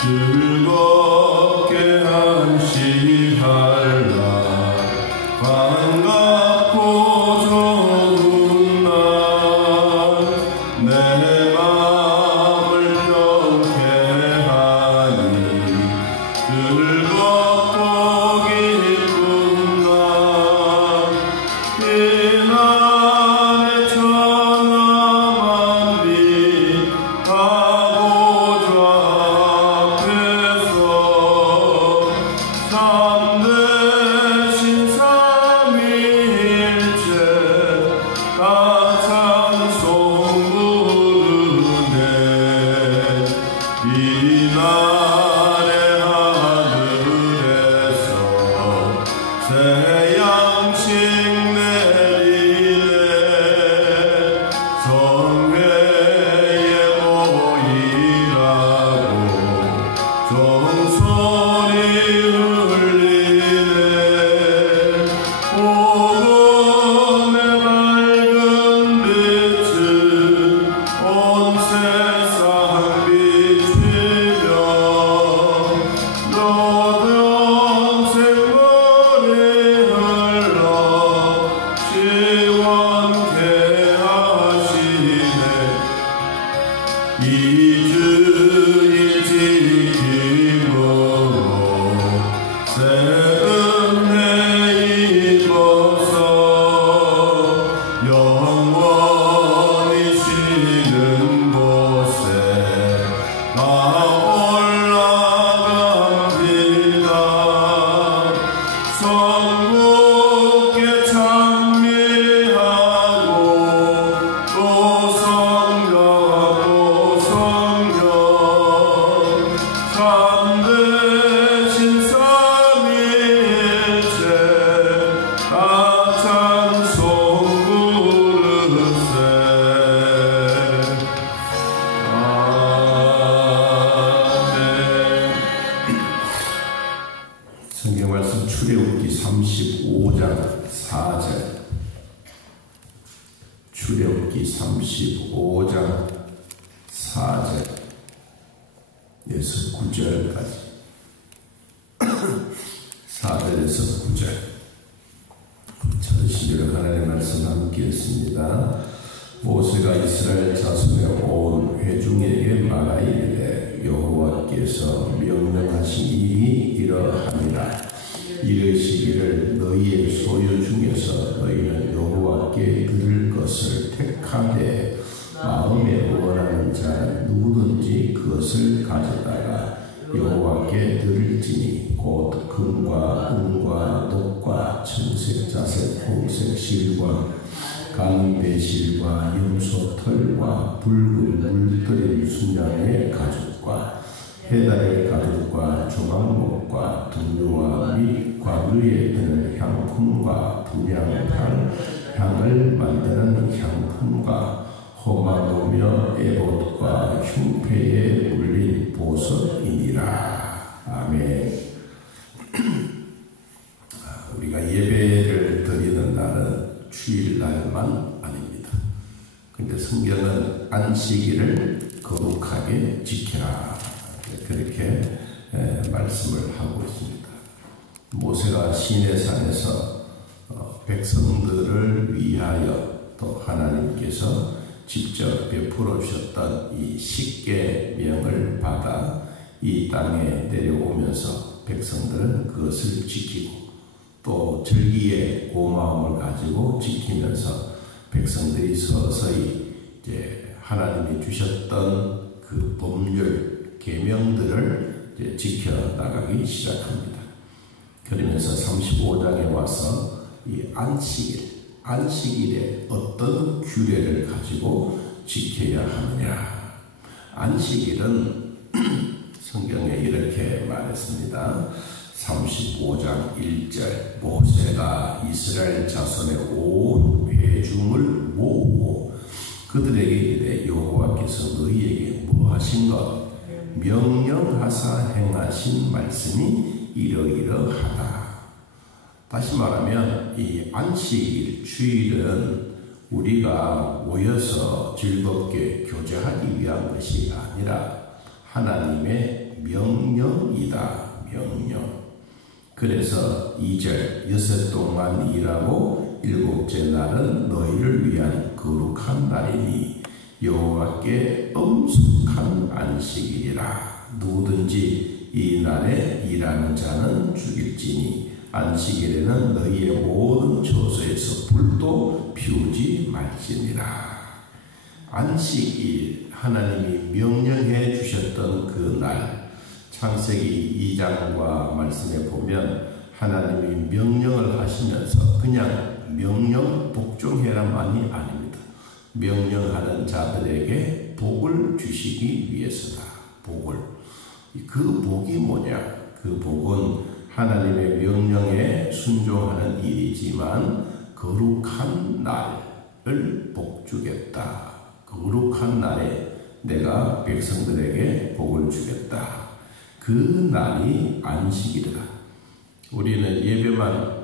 즐겁게 한시할 날 반갑고 좋은 날 내 마음을 경쾌하니 즐겁고 기쁜 날 이날의 천하만 빛 가보좌 앞에서 참되신 삼위일체 다 찬송 부르네. 이날의 하늘에서 새 양식 내리네. 성회에 모이라고 종소리 흘리네. 복음의 밝은 빛을 온 세상 비추며 모든 생물이 흘러 시원케 하시네. 이주일 지킴으로 새 은혜 입어서 영원히 쉬는 곳에 다 올라갑니다. 성국에 찬미하고 또 성경하고 성경 참되신 삼위일체 다 찬송 부르세. 아멘. 성경 말씀 출애굽기 35장 4절. 출애굽기 35장 4절에서 9절까지 4절에서 9절 전신으로 하나님의 말씀 함께 했습니다. 모세가 이스라엘 자손의 온 회중에게 말하이르되 여호와께서 명령하신 일이 이러하니라. 이르시기를 너희의 소유 중에서 너희는 여호와께 드릴 것을 택하되 마음에 원하는 자는 누구든지 그것을 가져다가 여호와께 드릴지니 곧 금과 은과 녹과 청색 자색 홍색 실과 강배실과 염소털과 붉은 물들인 순양의 가죽과 해달의 가죽과 조각목과 등류와 및 과부에 드는 향품과 분향향을 만드는 향품과 호마노며 에봇과 흉패에 물린 보석이니라. 아멘. 우리가 예배를 드리는 날은 주일날만 아닙니다. 근데 성경은 안식일을 거룩하게 지켜라, 그렇게 말씀을 하고 있습니다. 모세가 시내산에서 백성들을 위하여 또 하나님께서 직접 베풀어 주셨던 이 십계명을 받아 이 땅에 내려오면서 백성들은 그것을 지키고 또 절기의 고마움을 가지고 지키면서 백성들이 서서히 이제 하나님이 주셨던 그 법률 계명들을 이제 지켜 나가기 시작합니다. 그러면서 35장에 와서 이 안식일에 어떤 규례를 가지고 지켜야 하느냐. 안식일은 성경에 이렇게 말했습니다. 35장 1절 모세가 이스라엘 자손의 온 회중을 모으고 그들에게 이르되 여호와께서 너희에게 뭐하신 것 명령하사 행하신 말씀이 이러이러하다. 다시 말하면 이 안식일 주일은 우리가 모여서 즐겁게 교제하기 위한 것이 아니라 하나님의 명령이다. 명령. 그래서 2절 여섯 동안 일하고 일곱째 날은 너희를 위한 거룩한 날이니 여호와께 엄숙한 안식일이라. 누구든지 이 날에 일하는 자는 죽일지니 안식일에는 너희의 모든 처소에서 불도 피우지 말지니라. 안식일, 하나님이 명령해 주셨던 그 날, 창세기 2장과 말씀에 보면 하나님이 명령을 하시면서 그냥 명령 복종해라만이 아닙니다. 명령하는 자들에게 복을 주시기 위해서다. 복을. 그 복이 뭐냐? 그 복은 하나님의 명령에 순종하는 일이지만 거룩한 날을 복주겠다. 거룩한 날에 내가 백성들에게 복을 주겠다. 그 날이 안식일이다. 우리는 예배만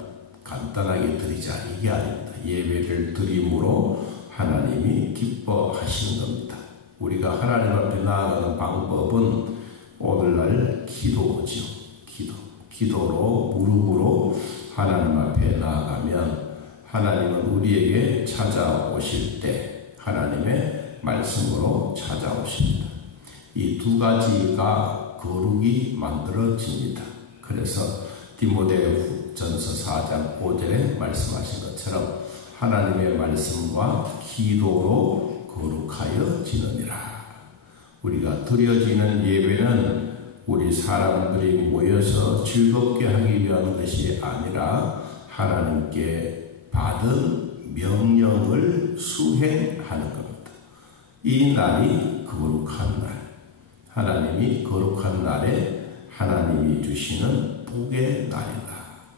간단하게 드리자 이게 아닙니다. 예배를 드림으로 하나님이 기뻐하시는 겁니다. 우리가 하나님 앞에 나아가는 방법은 오늘날 기도죠. 기도로 무릎으로 하나님 앞에 나아가면 하나님은 우리에게 찾아오실 때 하나님의 말씀으로 찾아오십니다. 이 두 가지가 거룩이 만들어집니다. 그래서 디모데후전서 4장 5절에 말씀하신 것처럼 하나님의 말씀과 기도로 거룩하여 지느니라. 우리가 드려지는 예배는 우리 사람들이 모여서 즐겁게 하기 위한 것이 아니라 하나님께 받은 명령을 수행하는 겁니다. 이 날이 거룩한 날, 하나님이 거룩한 날에 하나님이 주시는 복의 날이다.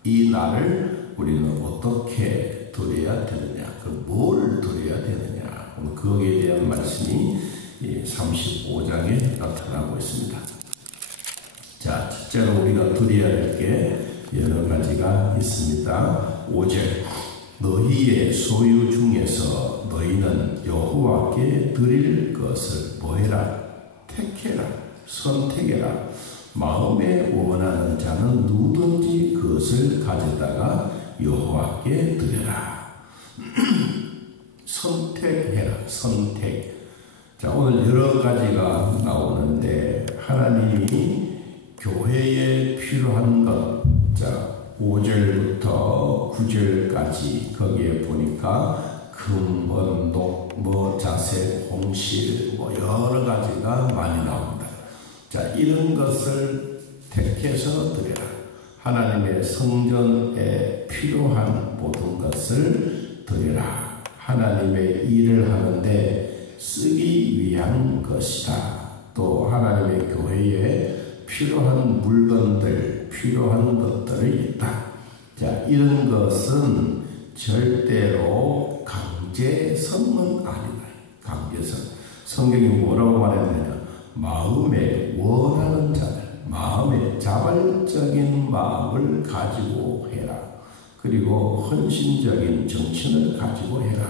이 날을 우리는 어떻게 드려야 되느냐, 뭘 드려야 되느냐, 오늘 거기에 대한 말씀이 35장에 나타나고 있습니다. 자, 첫째로 우리가 드려야 할 게 여러 가지가 있습니다. 5절 너희의 소유 중에서 너희는 여호와께 드릴 것을 뭐해라? 택해라, 선택해라. 마음에 원하는 자는 누구든지 그것을 가져다가 여호와께 드려라. 선택해라, 선택. 자, 오늘 여러 가지가 나오는데 하나님이 교회에 필요한 것, 자 5절부터 9절까지 거기에 보니까 금은, 녹, 자색, 홍실 여러 가지가 많이 나옵니다. 자, 이런 것을 택해서 드려라. 하나님의 성전에 필요한 모든 것을 드려라. 하나님의 일을 하는데 쓰기 위한 것이다. 또 하나님의 교회에 필요한 물건들, 필요한 것들이 있다. 자, 이런 것은 절대로 강제성은 아니다. 강제성. 성경이 뭐라고 말했느냐? 마음에 원하는 자들, 마음에 자발적인 마음을 가지고 해라. 그리고 헌신적인 정신을 가지고 해라.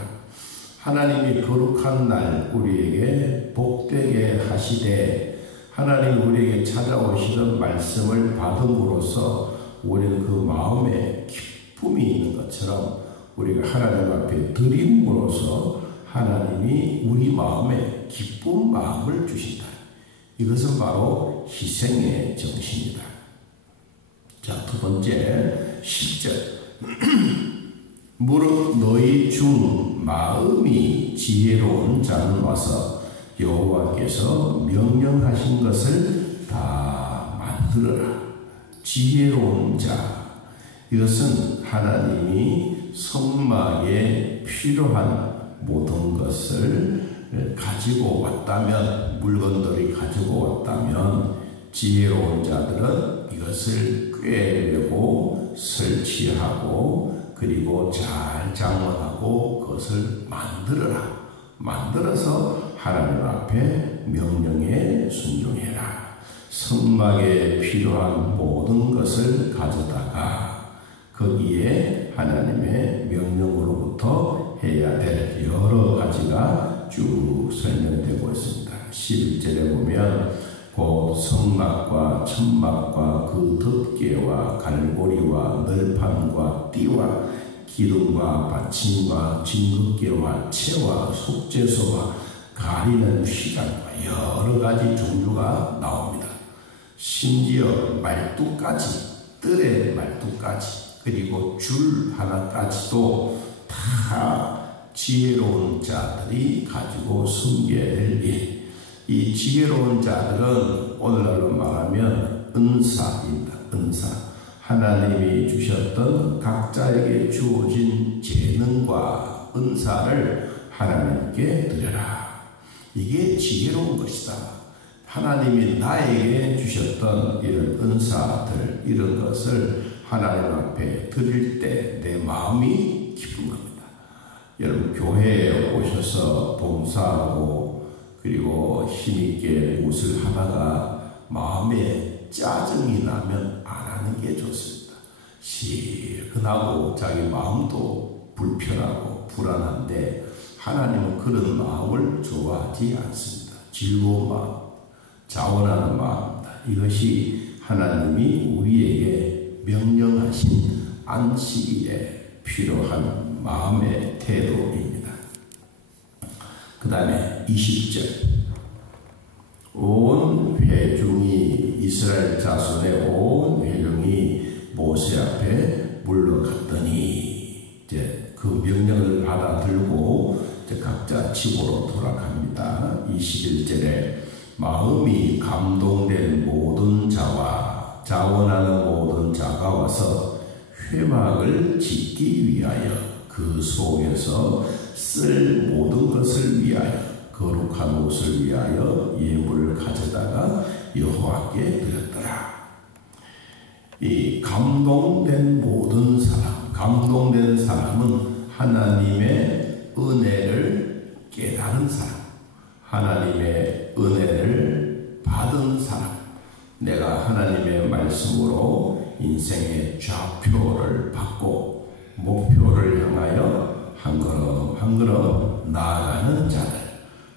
하나님이 거룩한 날 우리에게 복되게 하시되 하나님 우리에게 찾아오시는 말씀을 받음으로써 우리는 그 마음에 기쁨이 있는 것처럼 우리가 하나님 앞에 드림으로써 하나님이 우리 마음에 기쁜 마음을 주신다. 이것은 바로 희생의 정신이다. 자, 두 번째 10절 무릇 너희 중 마음이 지혜로운 자는 와서 여호와께서 명령하신 것을 다 만들어라. 지혜로운 자, 이것은 하나님이 성막에 필요한 모든 것을 가지고 왔다면, 물건들이 가지고 왔다면 지혜로운 자들은 이것을 꿰매고 설치하고 그리고 잘 장만하고 그것을 만들어서 하나님 앞에 명령에 순종해라. 성막에 필요한 모든 것을 가져다가 거기에 하나님의 명령으로부터 해야 될 여러 가지가 쭉 설명되고 있습니다. 11절에 보면 곧 성막과 천막과 그 덮개와 갈고리와 널판과 띠와 기둥과 받침과 진흙개와 채와 속죄소와 가리는 휘장과 여러 가지 종류가 나옵니다. 심지어 말뚝까지, 뜰의 말뚝까지, 그리고 줄 하나까지도 다 지혜로운 자들이 가지고 섬겨야 될 일. 이 지혜로운 자들은 오늘날로 말하면 은사입니다. 은사. 하나님이 주셨던 각자에게 주어진 재능과 은사를 하나님께 드려라. 이게 지혜로운 것이다. 하나님이 나에게 주셨던 이런 은사들, 이런 것을 하나님 앞에 드릴 때 내 마음이 기쁜 겁니다. 여러분, 교회에 오셔서 봉사하고 그리고 힘있게 무엇을 하다가 마음에 짜증이 나면 안 하는 게 좋습니다. 시큰하고 자기 마음도 불편하고 불안한데 하나님은 그런 마음을 좋아하지 않습니다. 즐거운 마음, 자원하는 마음입니다. 이것이 하나님이 우리에게 명령하신 안식일에 필요한 마음의 태도입니다. 그 다음에 20절, 온 회중이, 이스라엘 자손의 온 회중이 모세 앞에 물러갔더니, 이제 그 명령을 받아들고 이제 각자 집으로 돌아갑니다. 21절에 마음이 감동된 모든 자와 자원하는 모든 자가 와서 회막을 짓기 위하여 그 속에서 쓸 모든 것을 위하여 거룩한 옷을 위하여 예물을 가져다가 여호와께 드렸더라. 이 감동된 모든 사람, 감동된 사람은 하나님의 은혜를 깨달은 사람, 하나님의 은혜를 받은 사람, 내가 하나님의 말씀으로 인생의 좌표를 받고 목표를 향하여 한 걸음 한 걸음 나아가는 자들,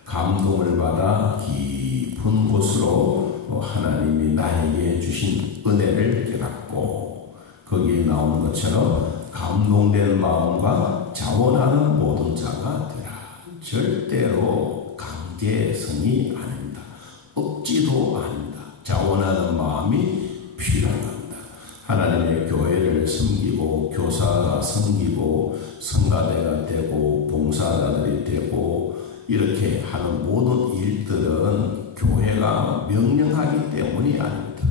감동을 받아 깊은 곳으로 하나님이 나에게 주신 은혜를 깨닫고 거기에 나오는 것처럼 감동된 마음과 자원하는 모든 자가 되라. 절대로 강제성이 아닙니다. 억지도 아닙니다. 자원하는 마음이 필요한 겁니다. 하나님의 교회를 섬기고 교사가 섬기고 성가대가 되고 봉사자들이 되고 이렇게 하는 모든 일들은 교회가 명령하기 때문이 아닙니다.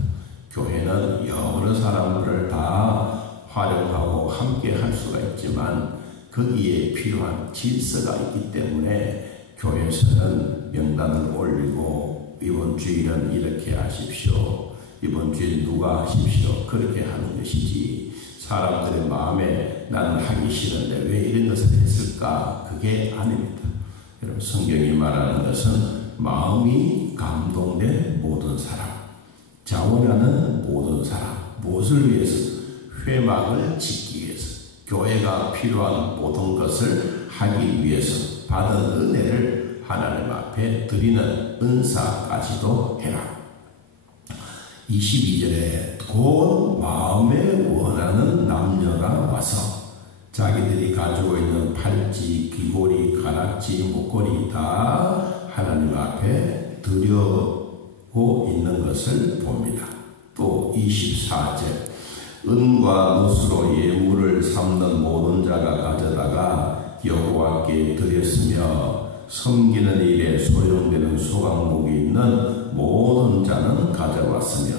교회는 여러 사람들을 다 활용하고 함께 할 수가 있지만 거기에 필요한 질서가 있기 때문에 교회에서는 명단을 올리고 이번 주일은 이렇게 하십시오. 이번 주일 누가 하십시오. 그렇게 하는 것이지 사람들의 마음에 나는 하기 싫은데 왜 이런 것을 했을까? 그게 아닙니다. 여러분, 성경이 말하는 것은 마음이 감동된 모든 사람, 자원하는 모든 사람, 무엇을 위해서? 회막을 짓기 위해서, 교회가 필요한 모든 것을 하기 위해서 받은 은혜를 하나님 앞에 드리는 은사까지도 해라. 22절에 곧 마음에 원하는 남녀가 와서 자기들이 가지고 있는 팔찌, 귀고리, 가락지, 목걸이 다 하나님 앞에 드려고 있는 것을 봅니다. 또 24절, 은과 놋으로 예물을 삼는 모든 자가 가져다가 여호와께 드렸으며 섬기는 일에 소용되는 소각목이 있는 모든 자는 가져왔으며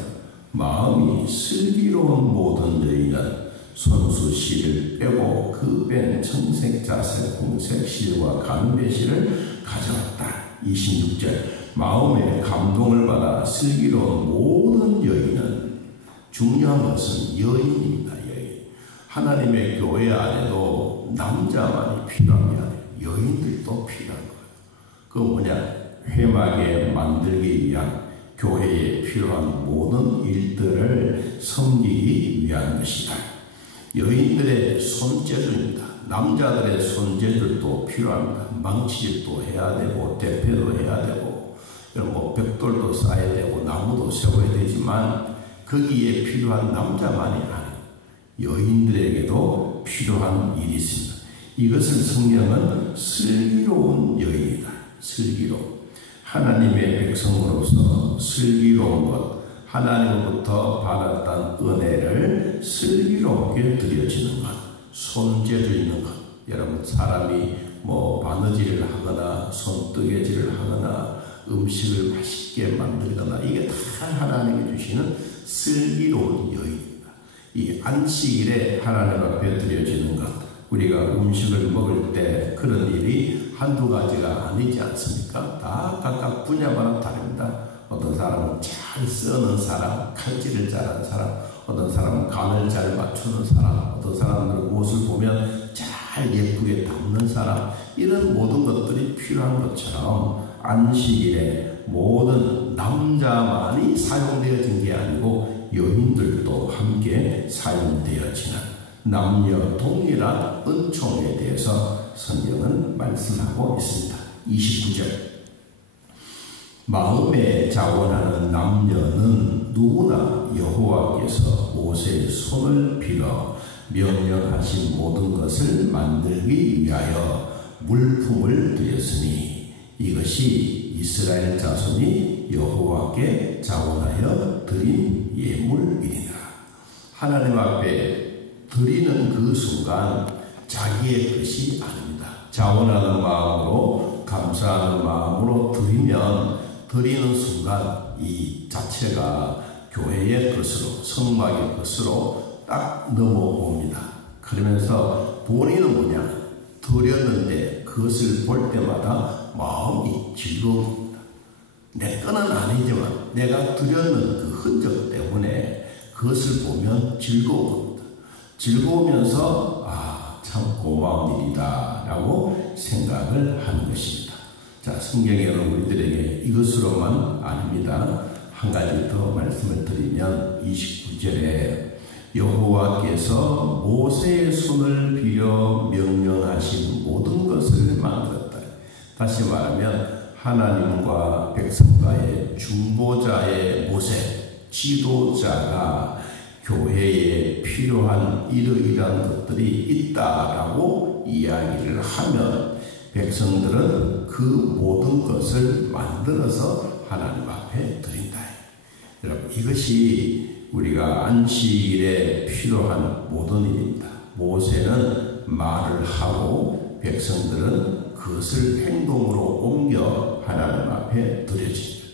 마음이 슬기로운 모든 여인은 손수 실을 빼고 그 뺀 청색, 자색, 홍색 실과 가는배 실을 가져왔다. 26절, 마음에 감동을 받아 슬기로운 모든 여인은, 중요한 것은 여인입니다. 여인. 하나님의 교회 안에도 남자만이 필요한 게 아니에요. 여인들도 필요한 거예요. 그 뭐냐? 회막에 만들기 위한, 교회에 필요한 모든 일들을 섬기기 위한 것이다. 여인들의 손재주입니다. 남자들의 손재주도 필요합니다. 망치질도 해야 되고 대패도 해야 되고 뭐 벽돌도 쌓아야 되고 나무도 세워야 되지만 거기에 필요한 남자만이 아니고 여인들에게도 필요한 일이 있습니다. 이것을 성경은 슬기로운 여인이다. 슬기로운 하나님의 백성으로서 슬기로운 것, 하나님으로부터 받았던 은혜를 슬기롭게 드려지는 것, 손재주 있는 것. 여러분 사람이 뭐 바느질을 하거나 손뜨개질을 하거나 음식을 맛있게 만들거나 이게 다 하나님이 주시는 슬기로운 여인입니다. 이 안식일에 하나님 앞에 드려지는 것, 우리가 음식을 먹을 때 그런 일이 한두 가지가 아니지 않습니까? 다 각각 분야마다 다릅니다. 어떤 사람은 잘 쓰는 사람, 칼질을 잘하는 사람, 어떤 사람은 간을 잘 맞추는 사람, 어떤 사람들은 옷을 보면 잘 예쁘게 담는 사람, 이런 모든 것들이 필요한 것처럼 안식일에 모든 남자만이 사용되어진 게 아니고 여인들도 함께 사용되어지는 남녀 동일한 은총에 대해서 성경은 말씀하고 있습니다. 29절 마음에 자원하는 남녀는 누구나 여호와께서 모세의 손을 빌어 명령하신 모든 것을 만들기 위하여 물품을 드렸으니 이것이 이스라엘 자손이 여호와께 자원하여 드린 예물이니라. 하나님 앞에 드리는 그 순간 자기의 것이 아닙니다. 자원하는 마음으로 감사하는 마음으로 드리는 순간 이 자체가 교회의 것으로 성막의 것으로 딱 넘어옵니다. 그러면서 본인은 뭐냐? 드렸는데 그것을 볼 때마다 마음이 즐거웁니다. 내 거는 아니지만 내가 드렸는 그 흔적 때문에 그것을 보면 즐거웁니다. 즐거우면서 참 고마운 일이다 라고 생각을 하는 것입니다. 자, 성경에는 우리들에게 이것으로만 아닙니다. 한 가지 더 말씀을 드리면 29절에 여호와께서 모세의 손을 빌어 명령하신 모든 것을 만들었다. 다시 말하면 하나님과 백성과의 중보자의 모세, 지도자가 교회에 필요한 이러이러한 것들이 있다라고 이야기를 하면 백성들은 그 모든 것을 만들어서 하나님 앞에 드린다. 여러분 이것이 우리가 안식일에 필요한 모든 일입니다. 모세는 말을 하고 백성들은 그것을 행동으로 옮겨 하나님 앞에 드려집니다.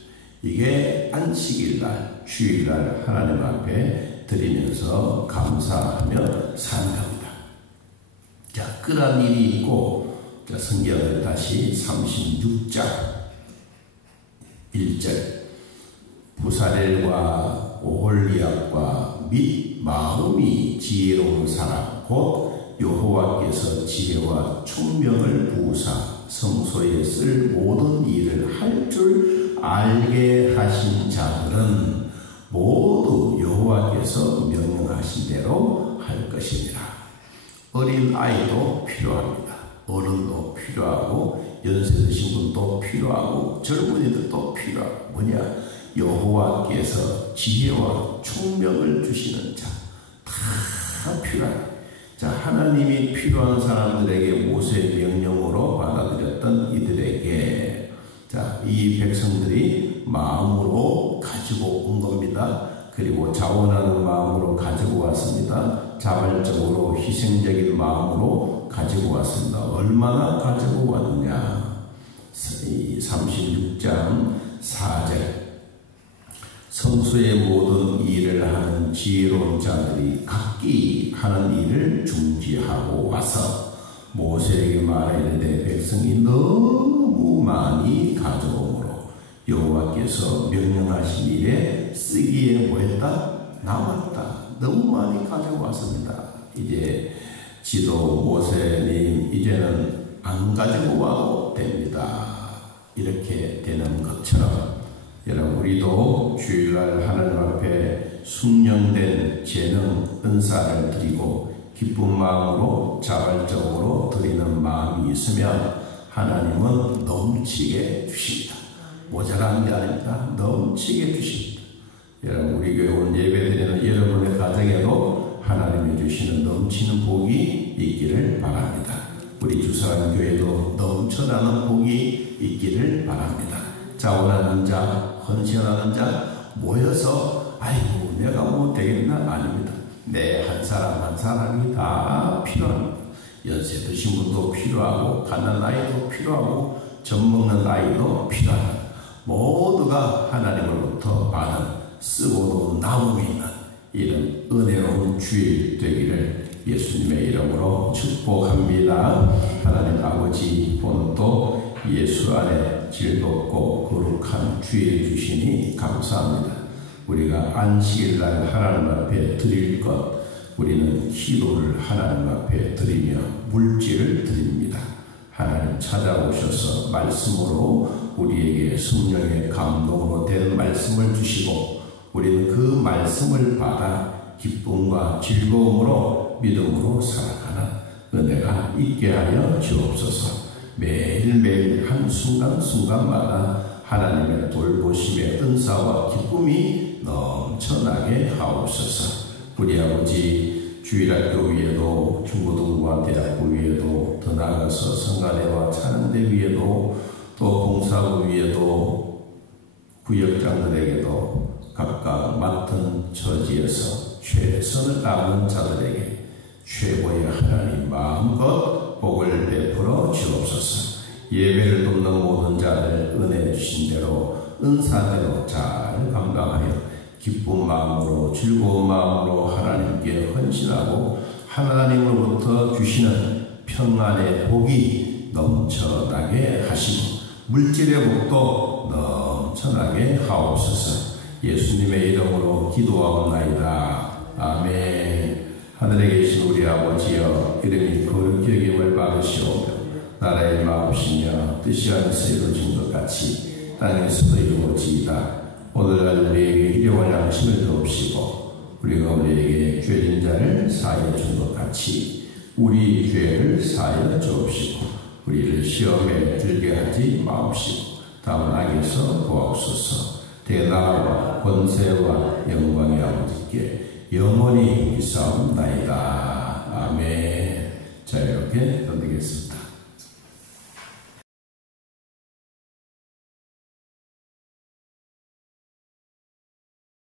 이게 안식일날, 주일날 하나님 앞에 드리면서 감사하며 사는 겁니다. 자, 그런 일이 있고, 자, 성경을 다시 36장 1절 부사렐과 오홀리압과 및 마음이 지혜로운 사람 곧 여호와께서 지혜와 총명을 부으사 성소에 쓸 모든 일을 할 줄 알게 하신 자들은 모두 여호와께서 명령하신 대로 할 것이니라. 어린 아이도 필요합니다. 어른도 필요하고 연세 드신 분도 필요하고 젊은이들도 필요하고 뭐냐? 여호와께서 지혜와 총명을 주시는 자 다 필요하다. 자, 하나님이 필요한 사람들에게 모세의 명령으로 받아들였던 이들에게 자, 이 백성들이 마음으로 가지고 온 겁니다. 그리고 자원하는 마음으로 가지고 왔습니다. 자발적으로 희생적인 마음으로 가지고 왔습니다. 얼마나 가지고 왔느냐? 36장 4절 성소의 모든 일을 하는 지혜로운 자들이 각기 하는 일을 중지하고 와서 모세에게 말하이르되 백성이 너무 많이 가져오므로 여호와께서 명령하신 일에 쓰기에 뭐했다? 남았다. 너무 많이 가져왔습니다. 이제 지도 모세님 이제는 안 가지고 와도 됩니다. 이렇게 되는 것처럼 여러분 우리도 주일날 하나님 앞에 숙련된 재능 은사를 드리고 기쁜 마음으로 자발적으로 드리는 마음이 있으면 하나님은 넘치게 주십니다. 모자란 게 아닙니다. 넘치게 주십니다. 여러분, 우리 교회 오늘 예배드리는 여러분의 가정에도 하나님이 주시는 넘치는 복이 있기를 바랍니다. 우리 주사람 교회도 넘쳐나는 복이 있기를 바랍니다. 자원하는 자, 헌신하는 자 모여서 아이고 내가 뭐 되겠나? 아닙니다. 내 한 사람 한 사람이 다 필요합니다. 연세 드신 분도 필요하고 가난한 아이도 필요하고 젖먹는 아이도 필요합니다. 모두가 하나님으로부터 받은 쓰고도 남음이 있는 이런 은혜로운 주일 되기를 예수님의 이름으로 축복합니다. 하나님 아버지, 오늘도 예수 안에 즐겁고 거룩한 주일 주시니 감사합니다. 우리가 안식일날 하나님 앞에 드릴 것, 우리는 기도를 하나님 앞에 드리며 물질을 드립니다. 하나님 찾아오셔서 말씀으로 우리에게 성령의 감동으로 된 말씀을 주시고 우리는 그 말씀을 받아 기쁨과 즐거움으로 믿음으로 살아가는 은혜가 있게 하여 주옵소서. 매일매일 한순간순간마다 하나님의 돌보심의 은사와 기쁨이 넘쳐나게 하옵소서. 우리 아버지, 주일학교 위에도 중고등부와 대학부 위에도 더 나아가서 성가대와 찬양대 위에도 또 봉사부 위에도 구역장들에게도 각각 맡은 처지에서 최선을 다하는 자들에게 최고의 하나님 마음껏 복을 베풀어 주옵소서. 예배를 돕는 모든 자들 은혜 주신 대로 은사대로 잘 감당하여 기쁜 마음으로 즐거운 마음으로 하나님께 헌신하고 하나님으로부터 주시는 평안의 복이 넘쳐나게 하시고 물질의 복도 넘쳐나게 하옵소서. 예수님의 이름으로 기도하옵나이다. 아멘. 하늘에 계신 우리 아버지여, 이름이 거룩히 여김을 받으시오며 나라의 마음이시며 뜻이 하늘에서 이루어진 것 같이 땅에서도 이루어지이다. 오늘날 우리에게 일용할 양식을 주옵시고 우리가 우리에게 죄진 자를 사하여 준 것 같이 우리 죄를 사하여 주옵시고 우리를 시험에 들게 하지 마옵시고 다만 악에서 구하옵소서. 대나라와 권세와 영광의 아버지께 영원히 있사옵나이다. 아멘. 자, 이렇게 던지겠습니다.